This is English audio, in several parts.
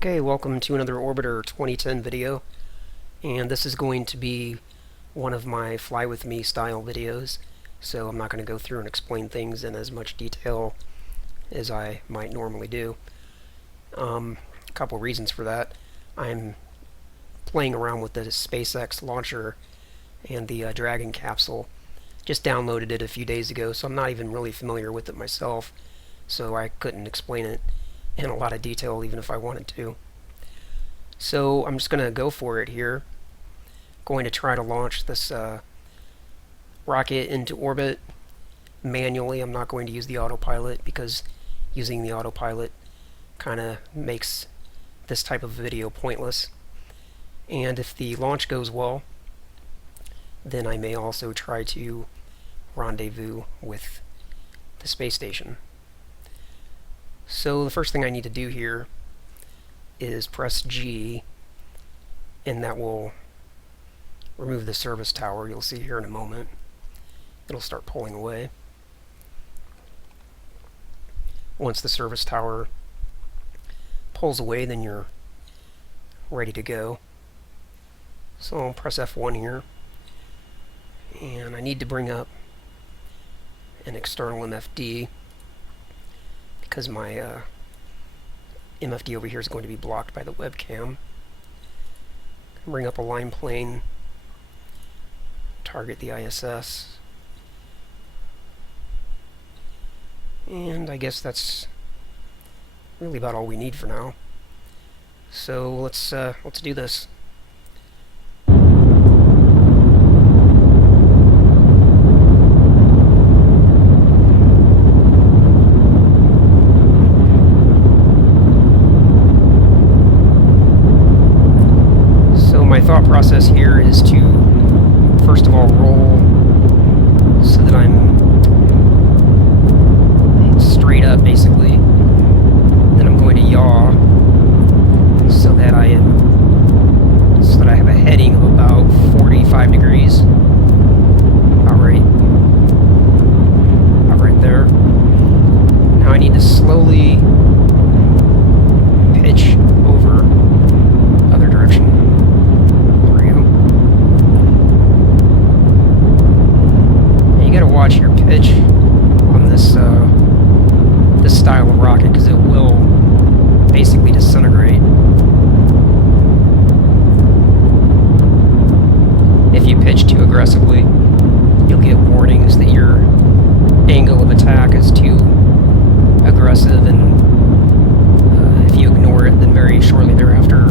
Okay, welcome to another Orbiter 2010 video, and this is going to be one of my fly with me style videos, so I'm not going to go through and explain things in as much detail as I might normally do. A couple reasons for that. I'm playing around with the SpaceX launcher and the Dragon capsule. Just downloaded it a few days ago, so I'm not even really familiar with it myself, so I couldn't explain it in a lot of detail even if I wanted to. So I'm just going to go for it here. Going to try to launch this rocket into orbit manually. I'm not going to use the autopilot because using the autopilot kind of makes this type of video pointless. And if the launch goes well, then I may also try to rendezvous with the space station. So the first thing I need to do here is press G, and that will remove the service tower. You'll see here in a moment. It'll start pulling away. Once the service tower pulls away, then you're ready to go. So I'll press F1 here, and I need to bring up an external MFD because my MFD over here is going to be blocked by the webcam. Bring up a line plane, target the ISS, and I guess that's really about all we need for now. So let's do this. Thought process here is to first of all roll so that I'm straight up basically. Then I'm going to yaw so that I have a heading of about 45 degrees. About right there. Now I need to slowly pitch over other direction. Watch your pitch on this this style of rocket because it will basically disintegrate. If you pitch too aggressively, you'll get warnings that your angle of attack is too aggressive, and if you ignore it, then very shortly thereafter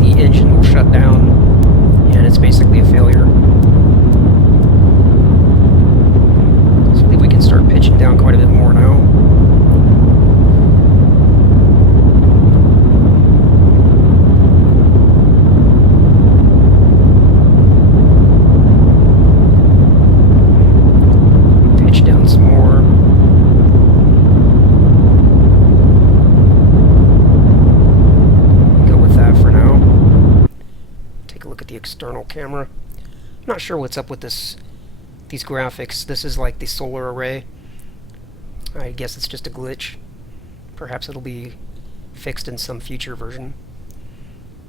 the engine will shut down and it's basically a failure. Start pitching down quite a bit more now. Pitch down some more. Go with that for now. Take a look at the external camera. I'm not sure what's up with these graphics. This is like the solar array. I guess it's just a glitch. Perhaps it'll be fixed in some future version.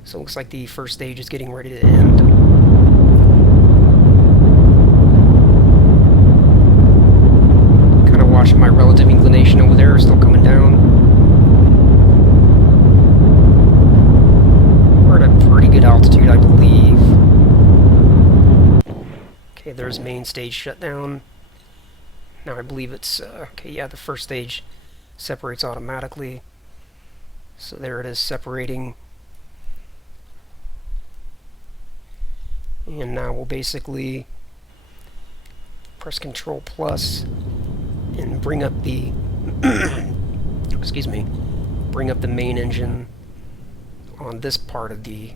So it looks like the first stage is getting ready to end. Kind of watching my relative inclination over there, still coming down. We're at a pretty good altitude, I believe. Okay, there's main stage shutdown. Now I believe it's, okay, yeah, the first stage separates automatically. So there it is separating. And now we'll basically press Control Plus and bring up the, excuse me, bring up the main engine on this part of the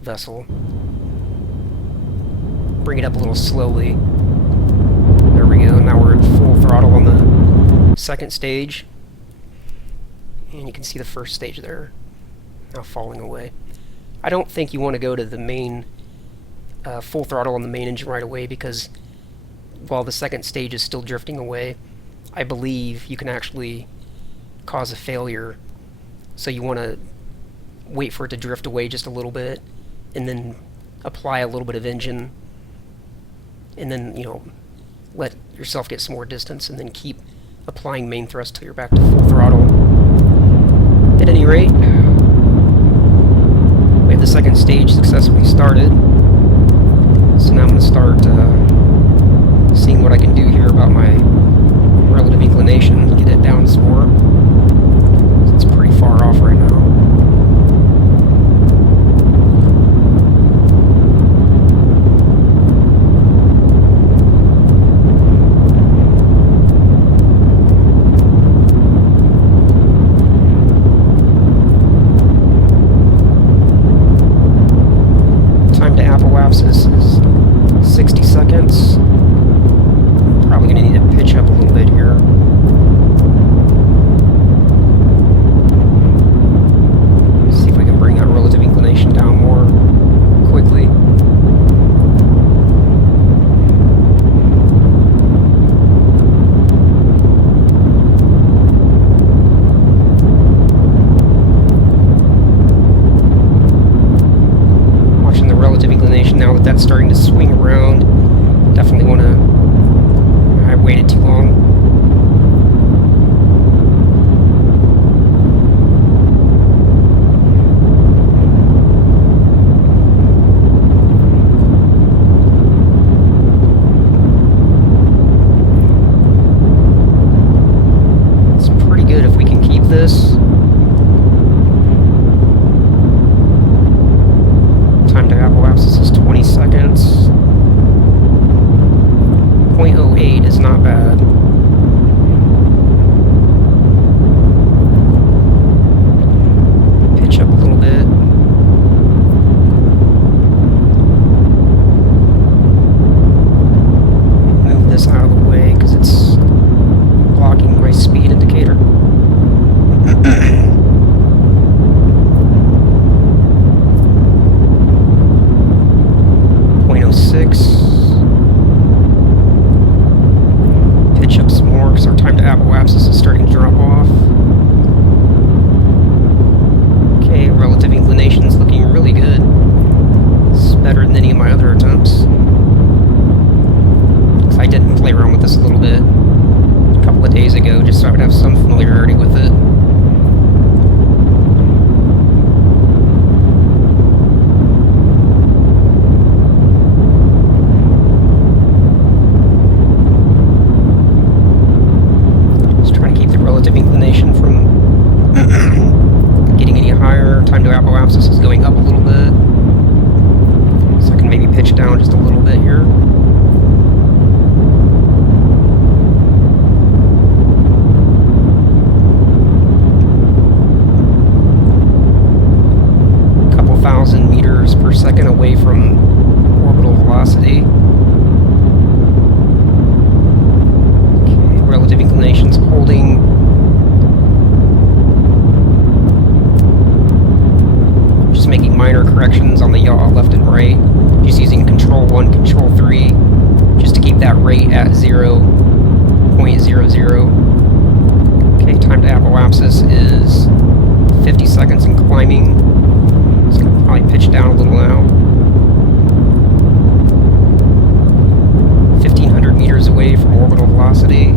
vessel. Bring it up a little slowly. There we go. Now we're at full throttle on the second stage. And you can see the first stage there now falling away. I don't think you want to go to the main full throttle on the main engine right away because while the second stage is still drifting away, I believe you can actually cause a failure. So you want to wait for it to drift away just a little bit, and then apply a little bit of engine, and then, you know, let yourself get some more distance, and then keep applying main thrust till you're back to full throttle. At any rate, we have the second stage successfully started, so now I'm going to start seeing what I can do here about my relative inclination, get it down some more. It's pretty far off right now. Time to apoapsis is 60 seconds. Probably going to need to pitch up a little bit here. See if we can bring that relative inclination down more quickly. Watching the relative inclination now that that's starting to swing around. Definitely want to... I waited too long. It's pretty good if we can keep this. Time to apoapsis is 20 seconds. 0.08 is not bad. Pitch up a little bit. Move this out of the way because it's blocking my speed indicator. 0.06. Pitch up some more because our time to apoapsis is starting to drop off. Okay, relative inclination is looking really good. It's better than any of my other attempts. I did play around with this a little bit a couple of days ago just so I would have some familiarity with it. Inclination from getting any higher. Time to apoapsis is going up a little bit, so I can maybe pitch down just a little bit here. A couple thousand meters per second away from orbital velocity. Okay, relative inclination's holding. Making minor corrections on the yaw left and right, just using Control 1, Control 3, just to keep that rate at 0.00. Okay, time to apoapsis is 50 seconds and climbing. It's going to probably pitch down a little now. 1,500 meters away from orbital velocity.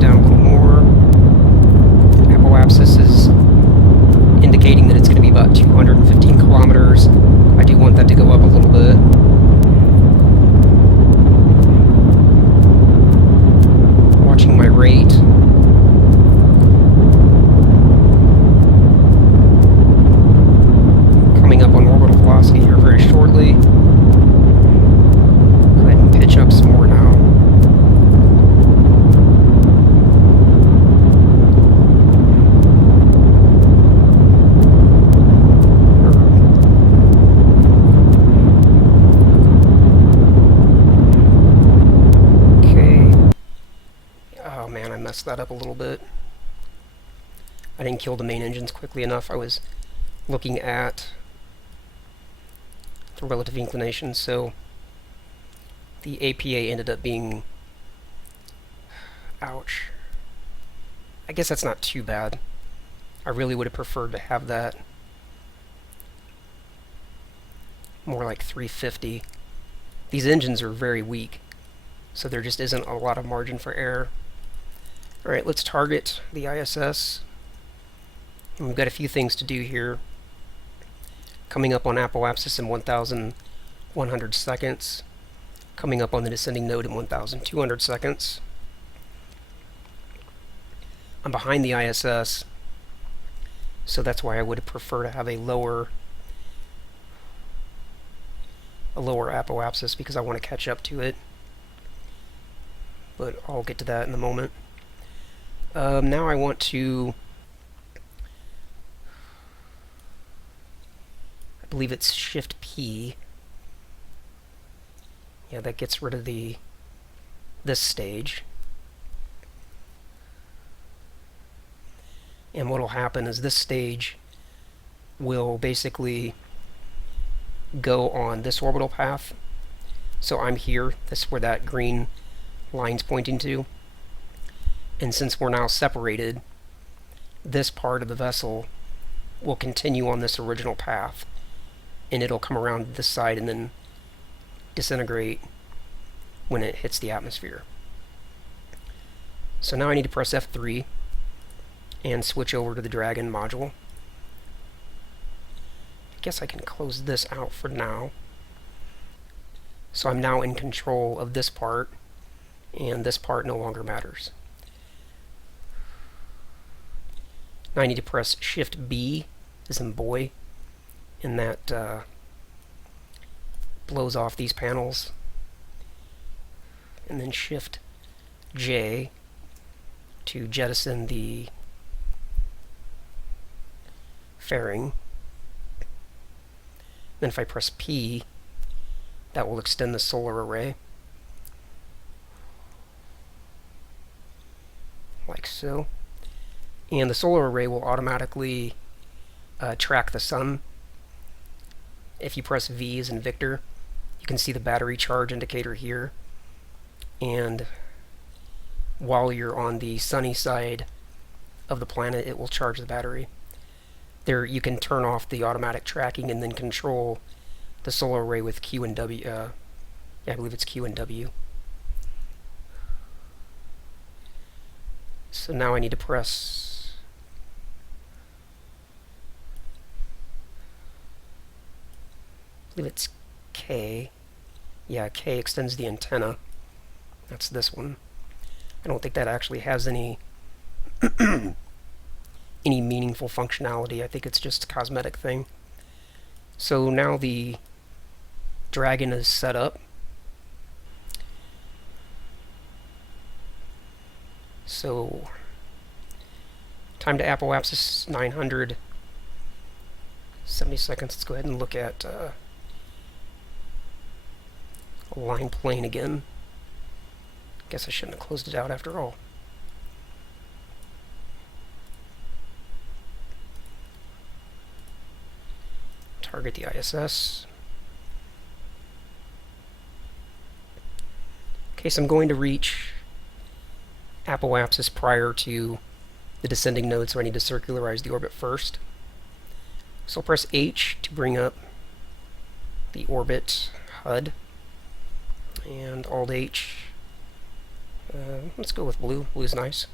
Down a little more. Apoapsis is indicating that it's going to be about 215 kilometers. I do want that to go up a little bit. Watching my rate. Coming up on orbital velocity here very shortly. Go ahead and pitch up some more now. Messed that up a little bit. I didn't kill the main engines quickly enough. I was looking at the relative inclination, so the APA ended up being Ouch. I guess that's not too bad. I really would have preferred to have that more like 350. These engines are very weak, so there just isn't a lot of margin for error. Alright, let's target the ISS. And we've got a few things to do here. Coming up on apoapsis in 1,100 seconds. Coming up on the descending node in 1,200 seconds. I'm behind the ISS, so that's why I would prefer to have a lower apoapsis, because I want to catch up to it. But I'll get to that in a moment. Now I want to, I believe it's Shift P. Yeah, that gets rid of this stage. And what will happen is this stage will basically go on this orbital path. So I'm here, that's where that green line's pointing to. And since we're now separated, this part of the vessel will continue on this original path, and it'll come around this side and then disintegrate when it hits the atmosphere. So now I need to press F3 and switch over to the Dragon module. I guess I can close this out for now. So I'm now in control of this part, and this part no longer matters. Now I need to press Shift B, as in boy, and that blows off these panels. And then Shift J to jettison the fairing. Then if I press P, that will extend the solar array. Like so. And the solar array will automatically track the sun. If you press V as in Victor, you can see the battery charge indicator here. And while you're on the sunny side of the planet, it will charge the battery. There, you can turn off the automatic tracking and then control the solar array with Q and W. Yeah, I believe it's Q and W. So now I need to press I believe it's K. Yeah, K extends the antenna. That's this one. I don't think that actually has any any meaningful functionality. I think it's just a cosmetic thing. So now the Dragon is set up. So time to apoapsis 970 seconds. Let's go ahead and look at line plane again. Guess I shouldn't have closed it out after all. Target the ISS. Okay, so I'm going to reach apoapsis prior to the descending node, so I need to circularize the orbit first. So I'll press H to bring up the orbit HUD, and Alt H. Let's go with blue. Blue's nice.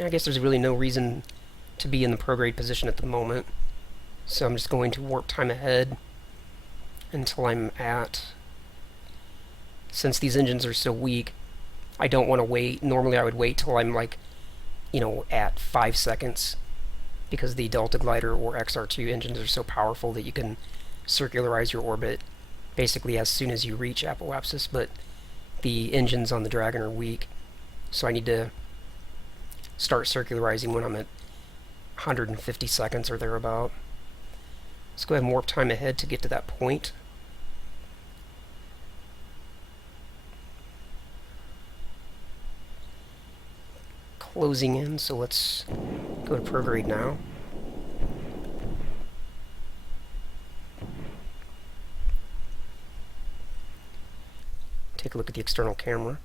I guess there's really no reason to be in the prograde position at the moment, so I'm just going to warp time ahead until I'm at, since these engines are so weak, I don't want to wait. Normally I would wait till I'm like, you know, at 5 seconds, because the Delta Glider or XR2 engines are so powerful that you can circularize your orbit basically as soon as you reach apoapsis, but the engines on the Dragon are weak, so I need to start circularizing when I'm at 150 seconds or thereabout. Let's go ahead and warp time ahead to get to that point. Closing in, so let's go to prograde now. Take a look at the external camera.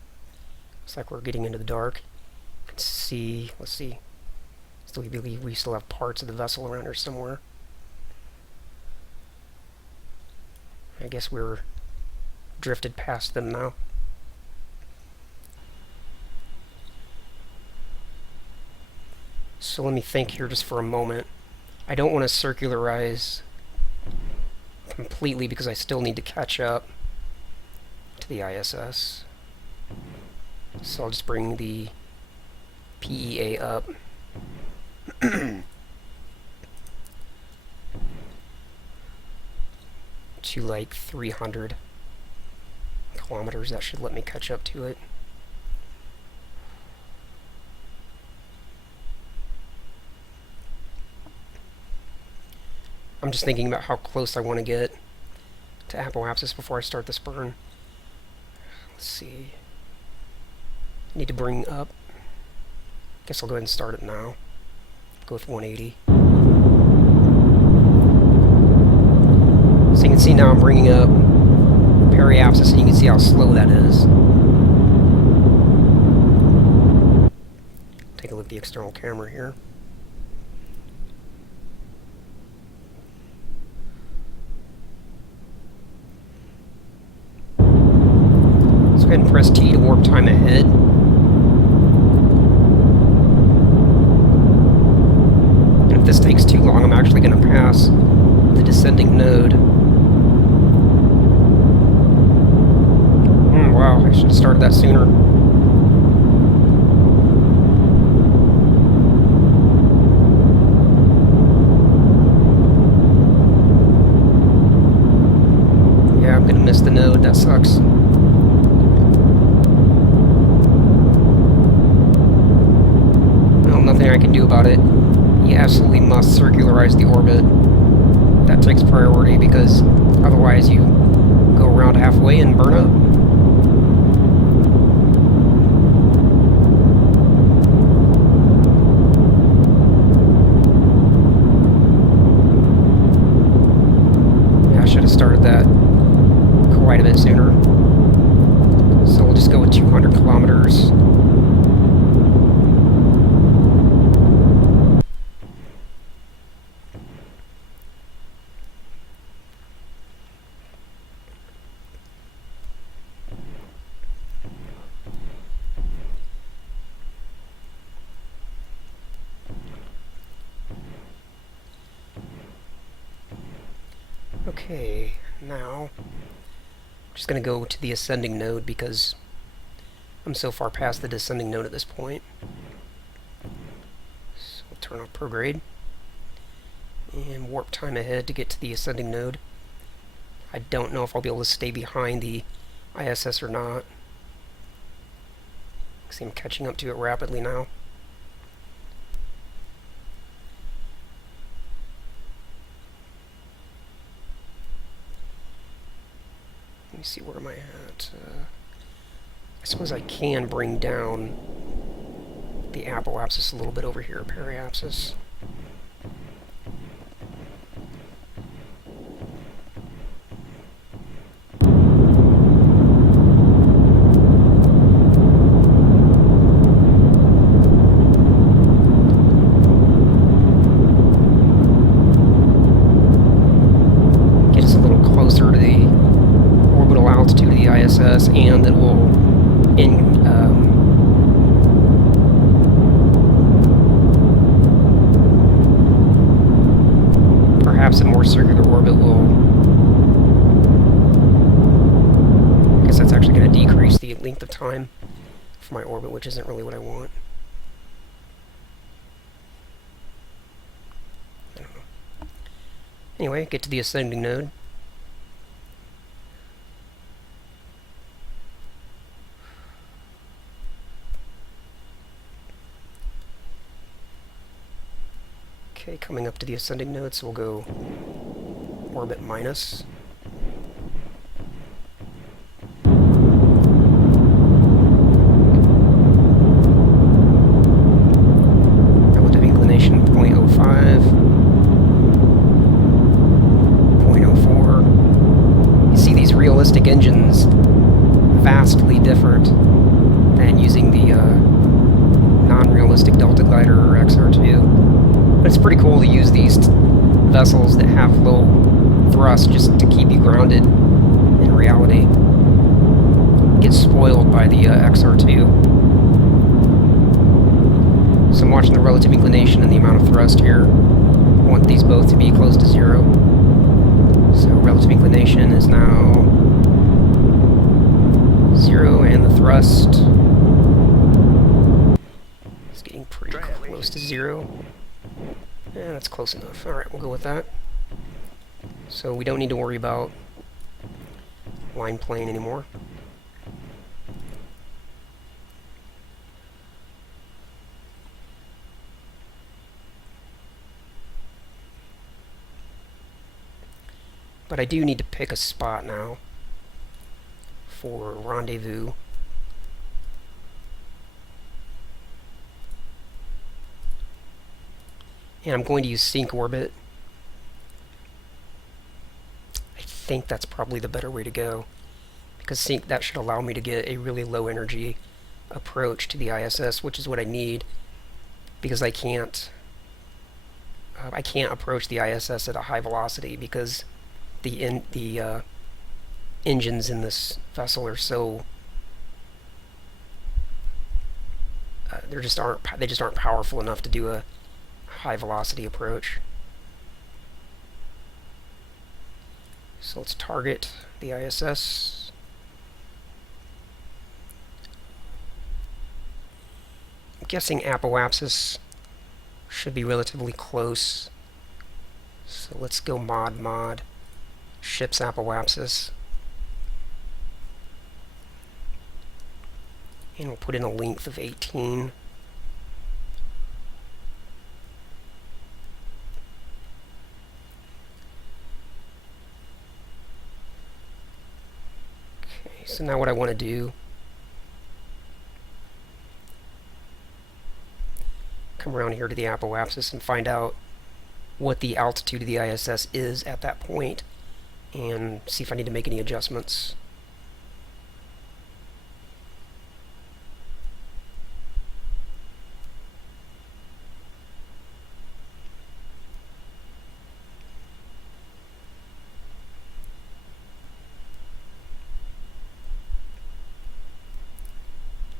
Looks like we're getting into the dark. You can see, let's see. Still, we believe we still have parts of the vessel around here somewhere. I guess we're drifted past them now. So let me think here just for a moment. I don't want to circularize completely because I still need to catch up to the ISS. So I'll just bring the PEA up. To like 300 kilometers. That should let me catch up to it. I'm just thinking about how close I want to get to apoapsis before I start this burn. Let's see. I need to bring up. Guess I'll go ahead and start it now. Go with 180. So you can see now I'm bringing up periapsis, and you can see how slow that is. Take a look at the external camera here. Let's go ahead and press T to warp time ahead. And if this takes too long, I'm actually going to pass the descending node. Wow, I should have started that sooner. Yeah, I'm gonna miss the node, that sucks. Well, nothing I can do about it. You absolutely must circularize the orbit. That takes priority because otherwise you go around halfway and burn up. Started that quite a bit sooner. So we'll just go with 200 kilometers. Okay, now I'm just going to go to the ascending node because I'm so far past the descending node at this point. So we'll turn off prograde and warp time ahead to get to the ascending node. I don't know if I'll be able to stay behind the ISS or not. See, I'm catching up to it rapidly now. Let me see, where am I at? I suppose I can bring down the apoapsis a little bit over here, periapsis. Get us a little closer to the orbital altitude of the ISS, and it will perhaps a more circular orbit will, I guess that's actually going to decrease the length of time for my orbit, which isn't really what I want. I don't know. Anyway, get to the ascending node. Okay, coming up to the ascending node, so we'll go orbit minus. Relative inclination 0.05, 0.04. You see these realistic engines, vast vastly different than using the non-realistic Delta Glider or XR2. But it's pretty cool to use these vessels that have low thrust just to keep you grounded in reality. Get spoiled by the XR2. So I'm watching the relative inclination and the amount of thrust here. I want these both to be close to 0. So relative inclination is now 0, and the thrust is getting pretty close to 0. Yeah, that's close enough. Alright, we'll go with that. So we don't need to worry about line plane anymore. But I do need to pick a spot now for rendezvous. And I'm going to use Sync Orbit. I think that's probably the better way to go, because that should allow me to get a really low energy approach to the ISS, which is what I need, because I can't approach the ISS at a high velocity because the engines in this vessel are so they just aren't powerful enough to do a high velocity approach. So let's target the ISS. I'm guessing apoapsis should be relatively close. So let's go mod ship's apoapsis. And we'll put in a length of 18. Okay, so now what I want to do, come around here to the apoapsis and find out what the altitude of the ISS is at that point, and see if I need to make any adjustments.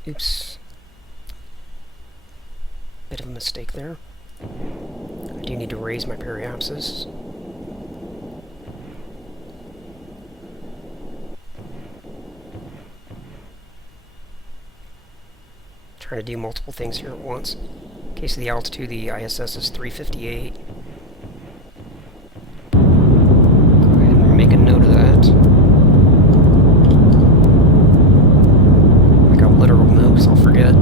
Oops. Bit of a mistake there. I do need to raise my periapsis. Trying to do multiple things here at once. In case of the altitude, the ISS is 358. Go ahead and make a note of that. Make a literal note, so I'll forget.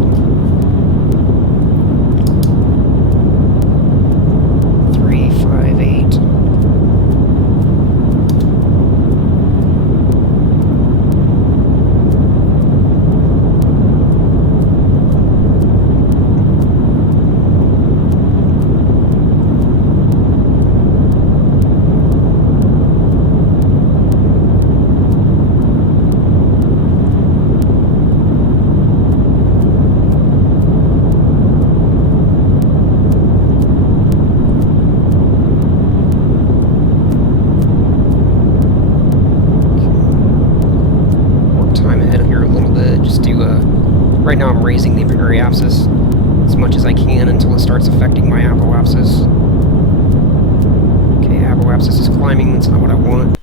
358. Right now I'm raising the periapsis as much as I can until it starts affecting my apoapsis. Okay, apoapsis is climbing, that's not what I want,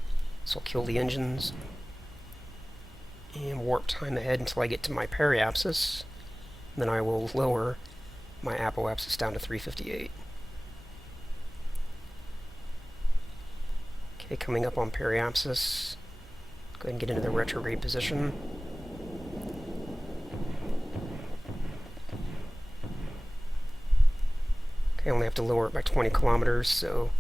so I'll kill the engines. And warp time ahead until I get to my periapsis. Then I will lower my apoapsis down to 358. Okay, coming up on periapsis. Go ahead and get into the retrograde position. I only have to lower it by 20 kilometers, so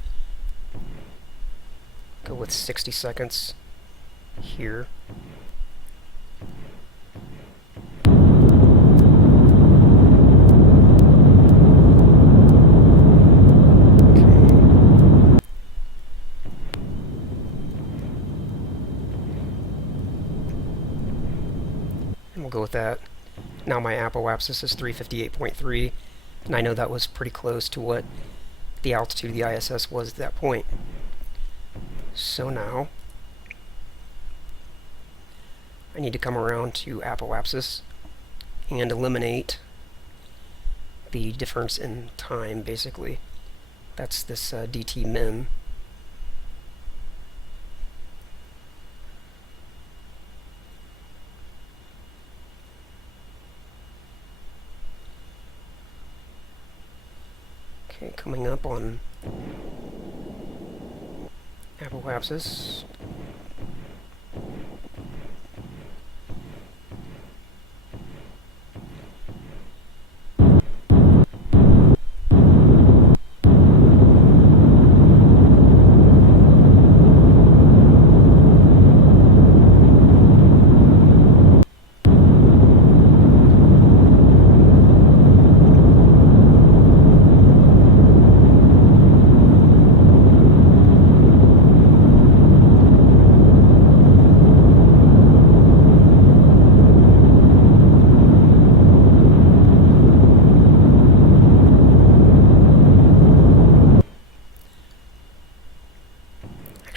go with 60 seconds here. we'll go with that. Now my apoapsis is 358.3, and I know that was pretty close to what the altitude of the ISS was at that point. So now I need to come around to apoapsis and eliminate the difference in time, basically. That's this DTmin. Okay, coming up on apoapsis.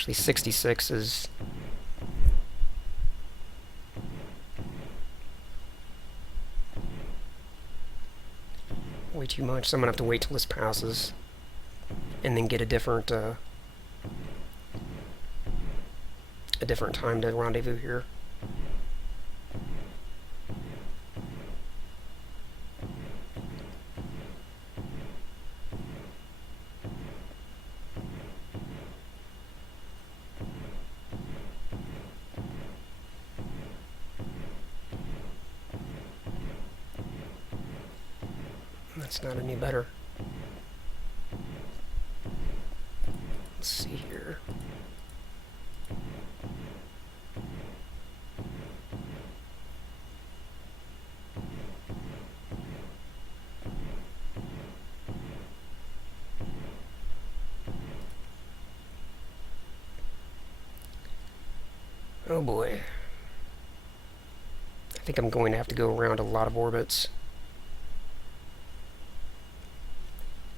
Actually, 66 is way too much, so I'm gonna have to wait till this passes and then get a different time to rendezvous here. That's not any better. Let's see here. Oh boy. I think I'm going to have to go around a lot of orbits.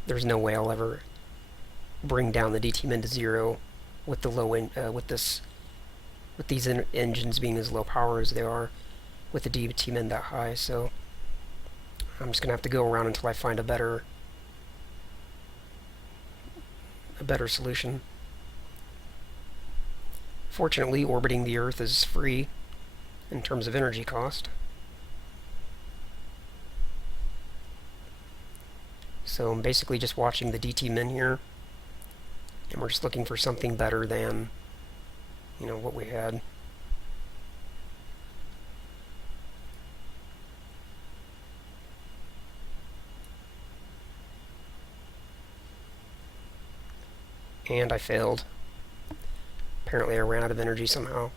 There's no way I'll ever bring down the DTmin to 0 with the low with these engines being as low power as they are, with the DTmin that high. So I'm just gonna have to go around until I find a better solution. Fortunately, orbiting the Earth is free in terms of energy cost. So I'm basically just watching the DTmin here, and we're just looking for something better than, you know, what we had. And I failed. Apparently I ran out of energy somehow.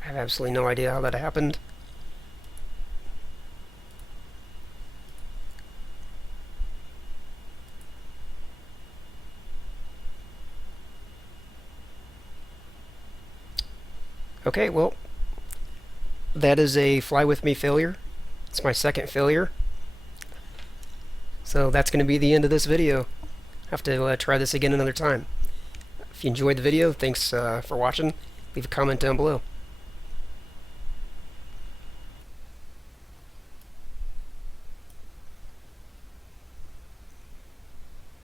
I have absolutely no idea how that happened. Okay, well, that is a fly with me failure. It's my second failure. So that's going to be the end of this video. Have to try this again another time. If you enjoyed the video, thanks for watching. Leave a comment down below.